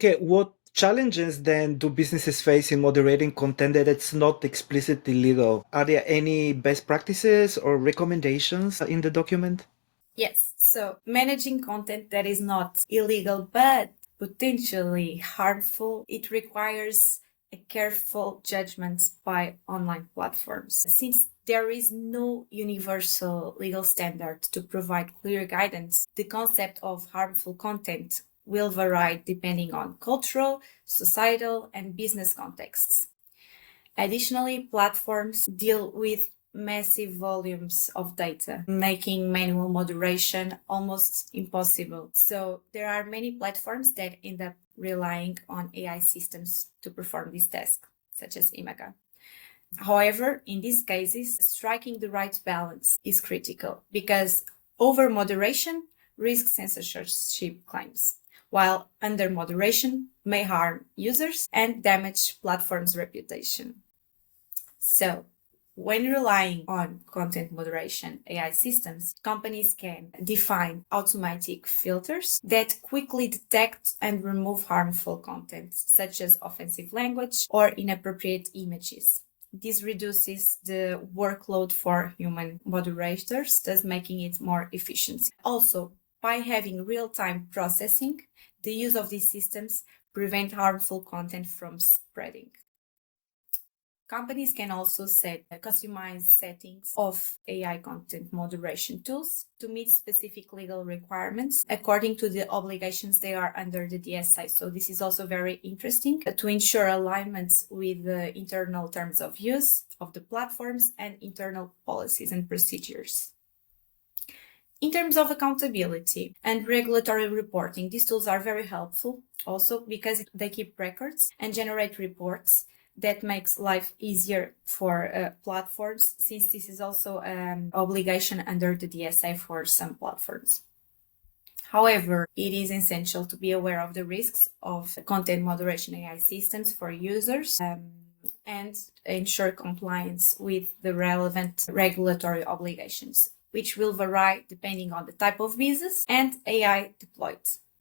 Okay, what challenges then do businesses face in moderating content that it's not explicitly legal? Are there any best practices or recommendations in the document? Yes, so managing content that is not illegal but potentially harmful, it requires a careful judgment by online platforms. Since there is no universal legal standard to provide clear guidance, the concept of harmful content will vary depending on cultural, societal, and business contexts. Additionally, platforms deal with massive volumes of data, making manual moderation almost impossible. So, there are many platforms that end up relying on AI systems to perform this task, such as Imagga. However, in these cases, striking the right balance is critical because over moderation risks censorship claims, while under moderation may harm users and damage platforms' reputation. So, when relying on content moderation AI systems, companies can define automatic filters that quickly detect and remove harmful content, such as offensive language or inappropriate images. This reduces the workload for human moderators, thus making it more efficient. Also, by having real-time processing, the use of these systems prevent harmful content from spreading. Companies can also set customized settings of AI content moderation tools to meet specific legal requirements according to the obligations they are under the DSA. So this is also very interesting to ensure alignments with the internal terms of use of the platforms and internal policies and procedures. In terms of accountability and regulatory reporting, these tools are very helpful also because they keep records and generate reports that makes life easier for platforms, since this is also an obligation under the DSA for some platforms. However, it is essential to be aware of the risks of content moderation AI systems for users and ensure compliance with the relevant regulatory obligations, which will vary depending on the type of business and AI deployed.